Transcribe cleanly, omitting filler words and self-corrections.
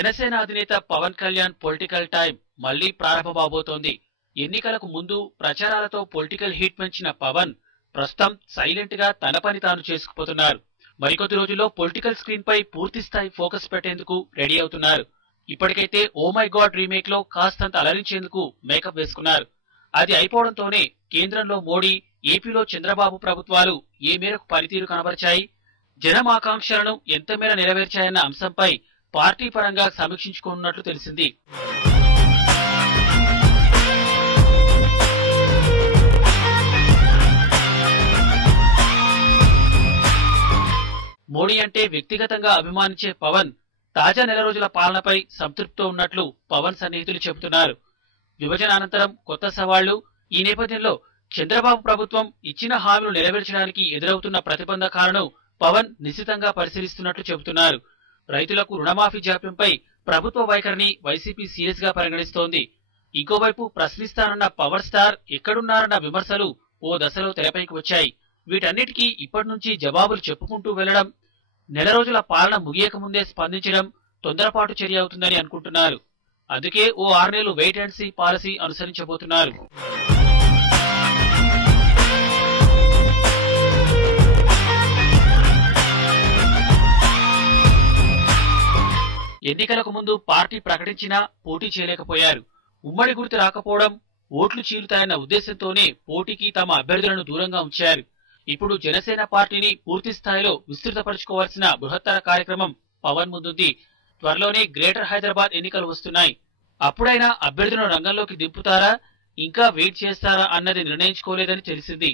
జనసేన అధినేత Pawan Kalyan political time మళ్లీ ప్రారంభమవబోతోంది. ఎన్నికలకు ముందు ప్రచారాలతో పొలిటికల్ హీట్ పెంచిన పవన్ ప్రస్తుతం సైలెంట్ గా తన పని తాను చేసుకుపోతున్నారు. మరికొద్ది రోజుల్లో పొలిటికల్ స్క్రీన్ పై పూర్తి స్థాయి ఫోకస్ పెట్టేందుకు రెడీ అవుతున్నారు. ఇప్పటికైతే ఓ మై గాడ్ రీమేక్ లో కాస్తంత అలరించేందుకు మేకప్ వేసుకున్నారు. అది అయిపోవడంతోనే కేంద్రంలో మోడీ, ఏపీలో చంద్రబాబు ప్రభుత్వాలు ఏ మేరకు పనితీరు కనబరిచాయి, జనం ఆకాంక్షలను ఎంతమేర నెరవేర్చాయన్న అంశంపై పార్టీ పరంగా సమీక్షించుకోనున్నట్లు తెలిసింది. మోడీ అంటే వ్యక్తిగతంగా అభిమానించే పవన్ తాజా నెల రోజుల పాలనపై సంతృప్తితో ఉన్నట్లు పవన్ సన్నిహితులు చెబుతున్నారు. విభజన అనంతరం కొత్త సవాళ్లు, ఈ నేపథ్యంలో చంద్రబాబు ప్రభుత్వం ఇచ్చిన హామీలు నెరవేర్చడానికి ఎదురవుతున్న ప్రతిబంధకాలను పవన్ నిశితంగా పరిశీలిస్తున్నట్లు చెబుతున్నారు. రైతులకు రుణమాఫీ జాప్యంపై ప్రభుత్వ వైఖరిని వైసీపీ సీరియస్ గా పరిగణిస్తోంది. ఇంకోవైపు ప్రశ్నిస్తానన్న పవర్ స్టార్ ఎక్కడున్నారన్న విమర్శలు ఓ దశలో తెరపైకి వచ్చాయి. వీటన్నిటికీ ఇప్పటి నుంచి జవాబులు చెప్పుకుంటూ వెళ్లడం, నెల రోజుల పాలన ముగియక ముందే స్పందించడం తొందరపాటు చర్య అవుతుందని అనుకుంటున్నారు. అందుకే ఓ 6 నెలలు వెయిట్ అండ్ సీ పాలసీ అనుసరించబోతున్నారు. ఎన్నికలకు ముందు పార్టీ ప్రకటించినా పోటీ చేయలేకపోయారు. ఉమ్మడి గుర్తు రాకపోవడం, ఓట్లు చీలుతాయన్న ఉద్దేశంతోనే పోటీకి తమ అభ్యర్థులను దూరంగా ఉంచారు. ఇప్పుడు జనసేన పార్టీని పూర్తి స్థాయిలో విస్తృతపరచుకోవాల్సిన బృహత్తర కార్యక్రమం పవన్ ముందుంది. త్వరలోనే గ్రేటర్ హైదరాబాద్ ఎన్నికలు వస్తున్నాయి. అప్పుడైనా అభ్యర్థులను రంగంలోకి దింపుతారా, ఇంకా వెయిట్ చేస్తారా అన్నది నిర్ణయించుకోలేదని తెలిసింది.